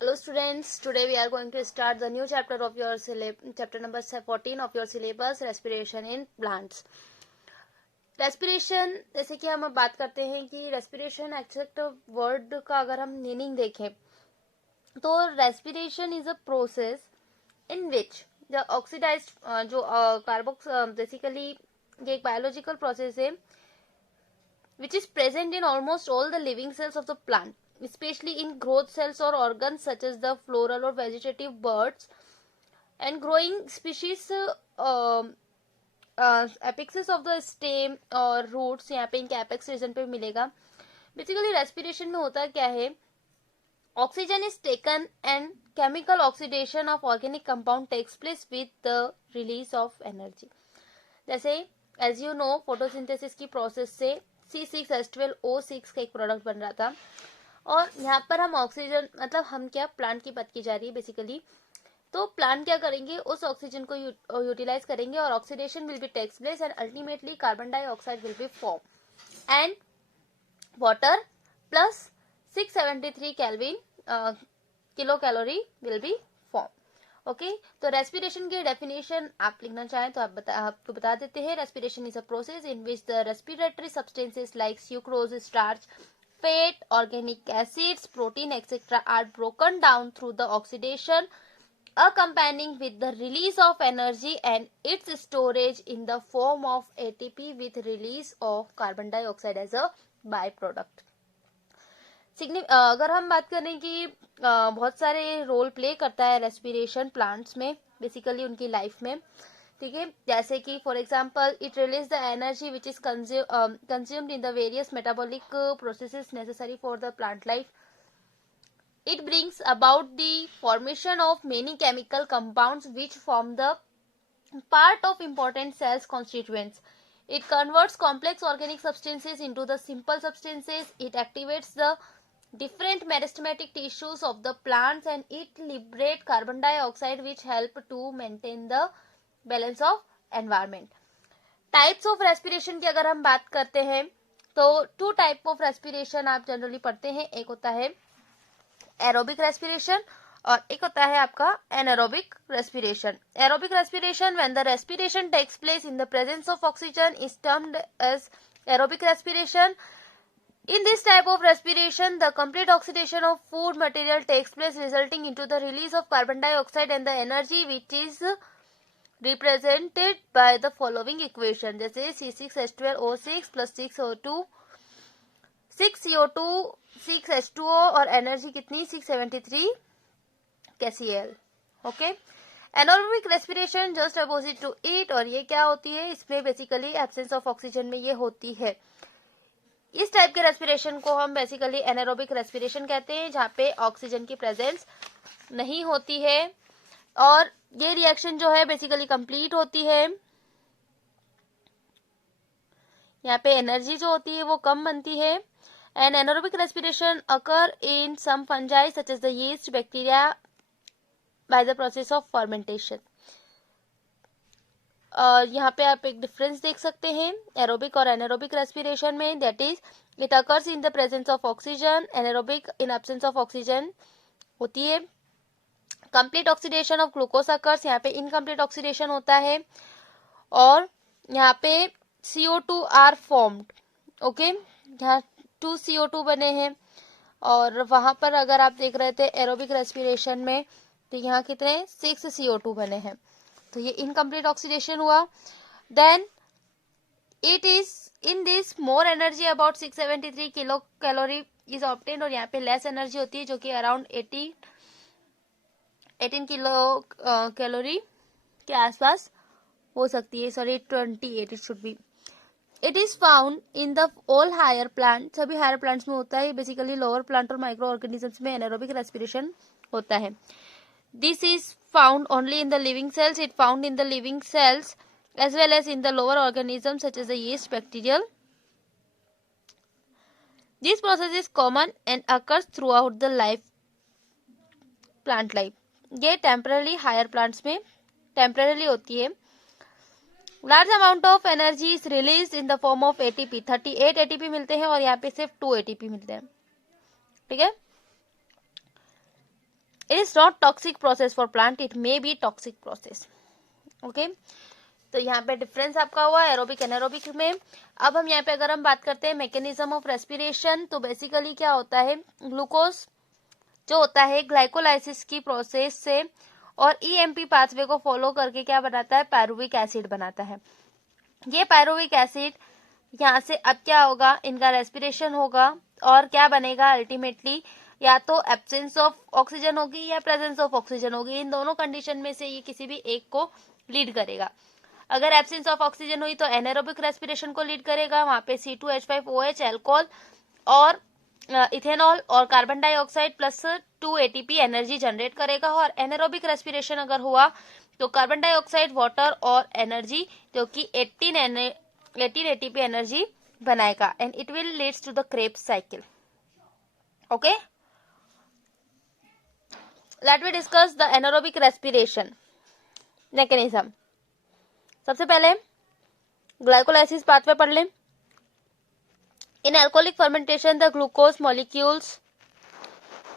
Hello students, today we are going to start the new chapter of your chapter number 14 of your syllabus, respiration in plants. Respiration, जैसे कि हम अब बात करते हैं कि रेस्पिरेशन एक्चुअल वर्ड का अगर हम मीनिंग देखें तो respiration is a process in which the oxidise जो कार्बोक्स बेसिकली ये एक बायोलॉजिकल प्रोसेस है which is present in almost all the living cells of the plant, especially in growth cells or organs such as the floral or vegetative birds and growing species. Apexes of the stem और roots यहाँ पे इनके apex region पे मिलेगा. Basically respiration में होता क्या है, oxygen is taken and chemical oxidation of organic compound takes place with the release of energy. जैसे एज यू नो फोटोसिंथेसिस की प्रोसेस से C6H12O6 का एक प्रोडक्ट बन रहा था और यहाँ पर हम ऑक्सीजन मतलब हम क्या प्लांट की बात की जा रही है बेसिकली. तो प्लांट क्या करेंगे, उस ऑक्सीजन को यूटिलाइज करेंगे और oxidation will be takes place and ultimately carbon dioxide will be form and water plus 673 kelvin kilo calorie will be form. Okay, तो रेस्पिरेशन की डेफिनेशन आप लिखना चाहें तो आपको बता देते हैं. Respiration is a process in which the respiratory substances like sucrose, starch, fat, organic acids, protein etcetera are broken down through the oxidation accompanying with the release of energy and its storage in the form of ATP with release of carbon dioxide as a byproduct. अगर हम बात करें कि बहुत सारे role play करता है respiration plants में बेसिकली उनकी लाइफ में, ठीक है. जैसे कि for example it release the energy which is consumed in the various metabolic processes necessary for the plant life. It brings about the formation of many chemical compounds which form the part of important cells constituents. It converts complex organic substances into the simple substances. It activates the different meristematic tissues of the plants and it liberates carbon dioxide which help to maintain the balance of environment. Types of respiration की अगर हम बात करते हैं तो two type of respiration आप generally पढ़ते हैं. एक होता है एरोबिक रेस्पिरेशन और एक होता है आपका anaerobic respiration. Aerobic respiration when the respiration takes place in the presence of oxygen is termed as aerobic respiration. In this type of respiration, the complete oxidation of food material takes place, resulting into the release of carbon dioxide and the energy, which is represented by the following equation. जैसे C6H12O6 plus 6CO2 6H2O और energy कितनी 673 kcal. Okay, anaerobic respiration just opposite to it. और ये क्या होती है, इसमें basically absence of oxygen में ये होती है. इस टाइप के रेस्पिरेशन को हम बेसिकली एनारोबिक रेस्पिरेशन कहते हैं जहाँ पे ऑक्सीजन की प्रेजेंस नहीं होती है और ये रिएक्शन जो है बेसिकली कंप्लीट होती है. यहाँ पे एनर्जी जो होती है वो कम बनती है. And anaerobic respiration occur in some fungi such as the yeast, bacteria by the process of fermentation. यहाँ पे आप एक डिफरेंस देख सकते हैं एरोबिक और एनारोबिक रेस्पिरेशन में. That is it occurs in the presence of oxygen, anaerobic in absence of oxygen होती है. Complete oxidation of glucose occurs, यहाँ पे इनकम्प्लीट ऑक्सीडेशन होता है और यहाँ पे CO2 आर फॉर्म्ड. ओके, यहाँ 2 CO2 बने हैं और वहां पर अगर आप देख रहे थे एरोबिक रेस्पिरेशन में तो यहाँ कितने 6 CO2 बने हैं. तो ये इनकम्प्लीट ऑक्सीडेशन हुआ. Then it is in this more energy about 673 kilo calorie is obtained और यहाँ पे लेस एनर्जी होती है जो कि अराउंड 18 किलो कैलोरी के आसपास हो सकती है. Sorry 28 it should be. It is found in the all higher plant, सभी हायर प्लांट्स में होता है. बेसिकली लोअर प्लांट और माइक्रो ऑर्गेनिजम्स में एनारोबिक रेस्पिरेशन होता है. This is found only in the living cells. It found in the living cells as well as in the lower organisms such as the yeast, bacterial. This process is common and occurs throughout the life plant life. ये temporary higher plants में temporary होती है. Large amount of energy is release in the form of ATP. 38 ATP मिलते हैं और यहाँ पे सिर्फ 2 ATP मिलते हैं. ठीक है, it is not toxic process for plant, it may be toxic process. Okay, तो यहाँ पे डिफरेंस आपका हुआ एरोबिक एनारोबिक में। अब हम यहाँ पे अगर हम बात करते हैं मैकेनिज्म ऑफ रेस्पिरेशन, तो बेसिकली क्या होता है, ग्लूकोज जो होता है ग्लाइकोलाइसिस की प्रोसेस से और ईएमपी पाथवे को फॉलो करके क्या बनाता है, पायरुविक एसिड बनाता है। ये पायरुविक एसिड यहाँ से अब क्या होगा, इनका रेस्पिरेशन होगा और क्या बनेगा अल्टीमेटली, या तो एब्सेंस ऑफ ऑक्सीजन होगी या प्रेजेंस ऑफ ऑक्सीजन होगी। इन दोनों कंडीशन में से ये किसी भी एक को लीड करेगा। अगर एब्सेंस ऑफ ऑक्सीजन हुई तो एनारोबिक रेस्पिरेशन को लीड करेगा, वहां पे C2H5OH अल्कोहल और इथेनॉल और carbon dioxide plus 2 ATP energy generate करेगा। और एनारोबिक रेस्पिरेशन अगर हुआ तो कार्बन डाइऑक्साइड, वाटर और एनर्जी जो कि 18 ATP एनर्जी बनाएगा and it will leads to the Krebs cycle. Okay, let we discuss the anaerobic respiration mechanism. सबसे पहले ग्लाइकोलाइसिस पाथवे पढ़ लें। In alcoholic fermentation the glucose molecules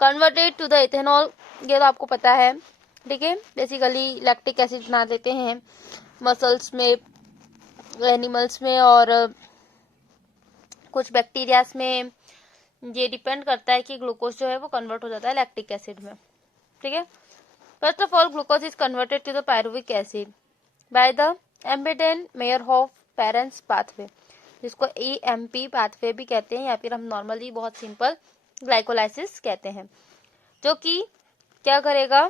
converted to the ethanol, ये तो आपको पता है, ठीक है। बेसिकली लैक्टिक एसिड बना देते हैं मसल्स में, एनिमल्स में और कुछ बैक्टीरियाज में। ये डिपेंड करता है कि ग्लूकोज जो है वो कन्वर्ट हो जाता है लैक्टिक एसिड में, ठीक है। First of all glucose is converted to the pyruvic acid by the Embden Meyerhof Parnas pathway, जिसको EMP पाथवे भी कहते हैं या फिर हम नॉर्मली बहुत सिंपल ग्लाइकोलाइसिस कहते हैं, जो कि क्या करेगा,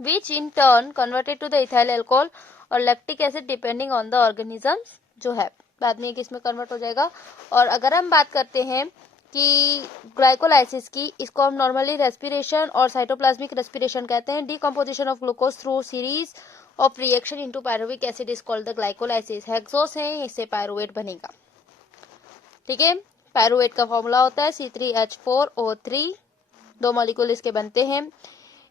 which in turn converted to the ethyl alcohol और lactic acid depending on the organisms जो है, बाद में किसमें कन्वर्ट हो जाएगा। और अगर हम बात करते हैं कि ग्लाइकोलाइसिस की, इसको हम नॉर्मली रेस्पिरेशन और साइटोप्लाज्मिक रेस्पिरेशन कहते हैं। Decomposition of glucose through series of reaction into pyruvic acid is called the glycolysis. Hexose है, इससे पायरुवेट बनेगा, ठीक है। पायरुवेट का फॉर्मूला होता है C3H4O3, 2 मॉलिक्यूल इसके बनते हैं।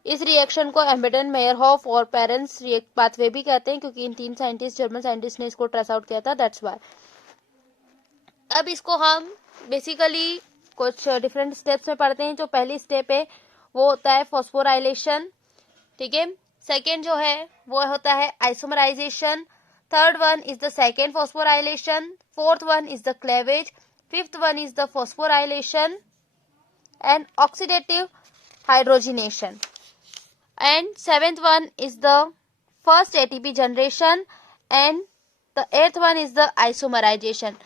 इस रिएक्शन को एम्बेडेन मेयरहोफ और पेरेंट्स पाथवे भी कहते हैं, क्योंकि इन 3 साइंटिस्ट, जर्मन साइंटिस्ट ने इसको ट्रेस आउट किया था, दैट्स व्हाई। अब इसको हम बेसिकली कुछ डिफरेंट स्टेप्स में पढ़ते हैं। जो पहली स्टेप है वो होता है फॉस्फोराइलेशन, ठीक है। सेकेंड जो है वो होता है isomerisation. Third one is the second phosphorylation. Fourth one is the cleavage. Fifth one is the phosphorylation and oxidative hydrogenation. And seventh one is the first ATP generation and the eighth one is the isomerization.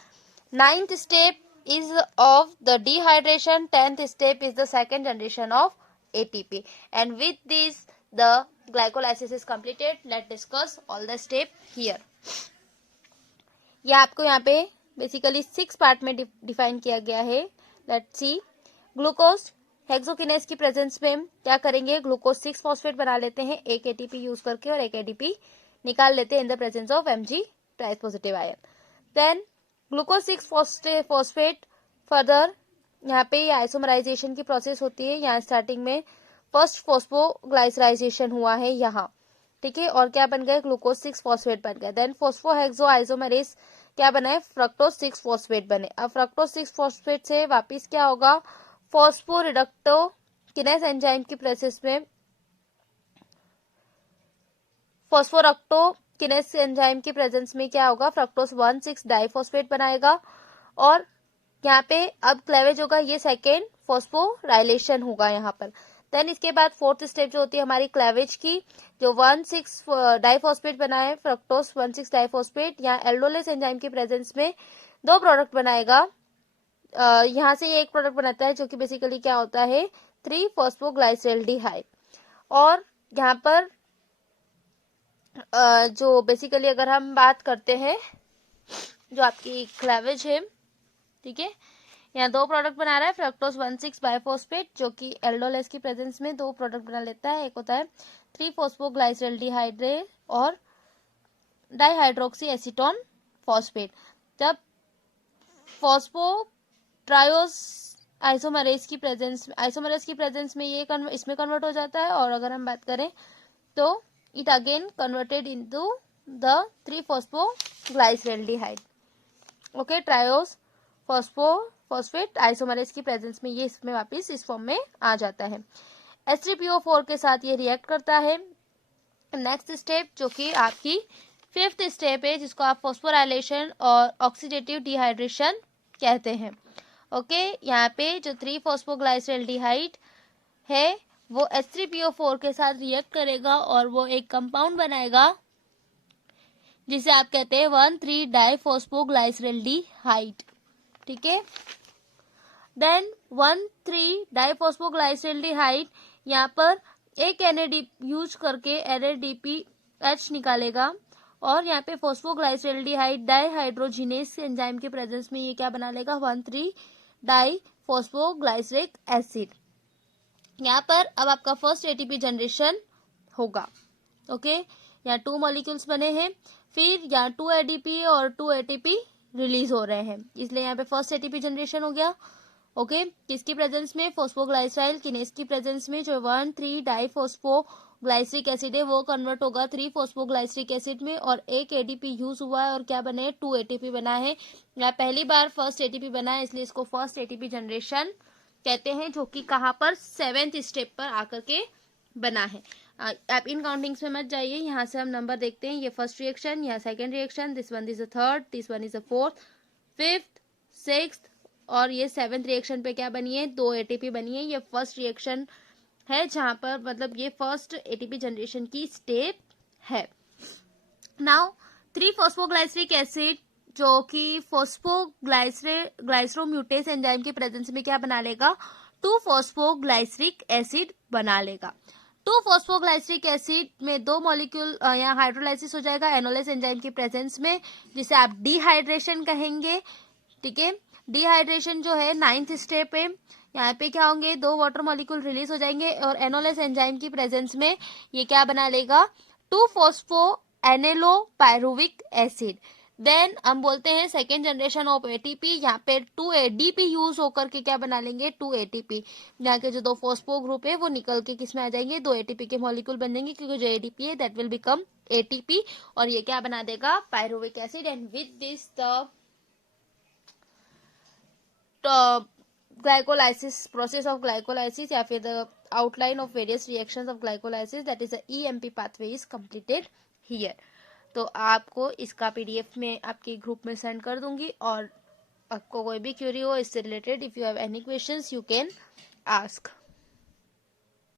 Ninth step is of the dehydration. 10th step is the second generation of ATP. And with this the glycolysis is completed. Let's discuss all the step here. यह आपको यहाँ पे basically 6 part में define किया गया है। Let's see. Glucose hexokinase की presence में क्या करेंगे, ग्लूकोज 6 फॉस्फेट बना लेते हैं एक ATP यूज करके और एक ADP निकाल लेते हैं in the presence of Mg ट्राइस positive ion. Then glucose 6 phosphate further यहाँ पे आइसोमराइजेशन की प्रोसेस होती है। यहाँ स्टार्टिंग में फर्स्ट फॉस्फोग्लाइसराइजेशन हुआ है यहाँ, ठीक है, और क्या बन गए, ग्लूकोज 6 फॉस्फेट बन गए। देन फॉस्फोहेक्सो आइसोमेरेस क्या बना है, फ्रक्टोज 6 फॉस्फेट बने। अब फ्रक्टोज 6 फॉस्फेट से वापिस क्या होगा, फॉस्फोरिडक्टोकिनेस एंजाइम की प्रोसेस में फॉस्फोरक्टोकिनेस एंजाइम की प्रेजेंस में क्या होगा, फ्रक्टोज 1,6 डाइफॉस्फेट बनाएगा और यहाँ पे अब क्लेवेज होगा, ये सेकेंड फॉस्फोराइलेशन होगा यहाँ पर। देन इसके बाद फोर्थ स्टेप जो होती है हमारी क्लेवेज की, जो 1,6 डाइफॉस्फेट बनाए, फ्रक्टोज 1,6 डाइफॉस्फेट, यहाँ एल्डोलेस एंजाइम की प्रेजेंस में 2 प्रोडक्ट बनाएगा। यहाँ से ये एक प्रोडक्ट बनाता है जो कि बेसिकली क्या होता है, 3-फॉस्फोग्लाइसरल्डिहाइड। और यहाँ पर जो बेसिकली अगर हम बात करते हैं जो आपकी क्लेवेज है, ठीक है, यहाँ 2 प्रोडक्ट बना रहा है, फ्रक्टोज 1,6 बाइफॉस्फेट जो कि एल्डोलेस की प्रेजेंस में 2 प्रोडक्ट बना लेता है। एक होता है 3-फॉस्फोग्लाइसरल्डिहाइड और डाइहाइड्रोक्सी एसीटोन फॉस्फेट। जब फॉस्फो ट्रायोस आइसोमरेस की प्रेजेंस में ये इसमें कन्वर्ट हो जाता है। और अगर हम बात करें तो it again converted into the three phosphoglyceraldehyde. Okay, triose phosphate isomerase की प्रेजेंस में ये इसमें वापस इस फॉर्म में आ जाता है। H3PO4 के साथ ये रिएक्ट करता है। नेक्स्ट स्टेप जो कि आपकी 5th स्टेप है, जिसको आप फॉस्फोराइलेशन और ऑक्सीडेटिव डिहाइड्रेशन कहते हैं। ओके, यहाँ पे जो 3-फॉस्फोग्लाइसरल्डिहाइड है वो H3PO4 के साथ रिएक्ट करेगा और वो एक कंपाउंड बनाएगा जिसे आप कहते हैं 1,3-डाइफॉस्फोग्लाइसरल्डिहाइड। ठीक है, देन 1,3-डाइफॉस्फोग्लाइसरल्डिहाइड यहाँ पर एक NAD यूज करके NADPH निकालेगा और यहाँ पे फॉस्फोग्लाइसरल्डिहाइड डाइहाइड्रोजिनेस एंजाइम के प्रेजेंस में ये क्या बना लेगा, 1,3-डाइफॉस्फोग्लाइसरिक एसिड। यहाँ पर अब आपका फर्स्ट एटीपी जनरेशन होगा। ओके, यहाँ 2 मॉलिक्यूल्स बने हैं, फिर यहाँ 2 ADP और 2 ATP रिलीज हो रहे हैं, इसलिए यहाँ पे फर्स्ट एटीपी जनरेशन हो गया। ओके, किसकी प्रेजेंस में, फॉस्फोग्लाइसराइल किनेस की प्रेजेंस में जो 1,3-डाइफॉस्फोग्लाइसरिक एसिड है वो कन्वर्ट होगा 3-फॉस्फोग्लाइसरिक एसिड में और एक ADP यूज हुआ है और क्या बने, 2 ATP बना है। यहाँ पहली बार फर्स्ट ATP बना है इसलिए इसको फर्स्ट ATP जनरेशन कहते हैं, जो कि कहाँ पर 7th स्टेप पर आकर के बना है। आप इन काउंटिंग्स में मत जाइए, यहाँ से हम नंबर देखते हैं, ये फर्स्ट रिएक्शन, यहाँ second reaction, this one is the third, this one is the fourth, 5th, 6th और ये 7th रिएक्शन पे क्या बनी है, 2 ATP बनी है। ये फर्स्ट रिएक्शन है जहां पर मतलब ये फर्स्ट ATP जनरेशन की स्टेप है। नाउ 3-फॉस्फोग्लाइसरिक एसिड जो कि फॉस्फोग्लाइसरोम्यूटेस एंजाइम के प्रेजेंस में क्या बना लेगा, 2-फॉस्फोग्लाइसरिक एसिड बना लेगा। 2-फॉस्फोग्लाइसरिक एसिड में 2 मॉलिक्यूल यहाँ हाइड्रोलाइसिस हो जाएगा एनोलेस एंजाइम के प्रेजेंस में, जिसे आप डिहाइड्रेशन कहेंगे। ठीक है, डिहाइड्रेशन जो है 9th स्टेप है। यहाँ पे क्या होंगे, 2 वाटर मॉलिक्यूल रिलीज हो जाएंगे और एनोलेस एंजाइम की प्रेजेंस में ये क्या बना लेगा, 2-फॉस्फोएनेलोपायरुविक एसिड। देन हम बोलते हैं सेकेंड जनरेशन ऑफ ATP, यहाँ पे 2 ADP यूज होकर के क्या बना लेंगे, 2 ATP। यहाँ के जो 2 फॉस्फो ग्रुप है वो निकल के किस में आ जाएंगे, 2 ATP के मॉलिक्यूल बन जाएंगे, क्योंकि जो ADP है दैट विल बिकम ATP और ये क्या बना देगा, pyruvic acid. And with this the glycolysis, process of glycolysis या फिर the outline of various reactions of glycolysis, that is the EMP pathway is completed here। तो आपको इसका PDF में आपके ग्रुप में सेंड कर दूंगी और आपको कोई भी क्वेरी हो इससे related, if you have any questions you can ask.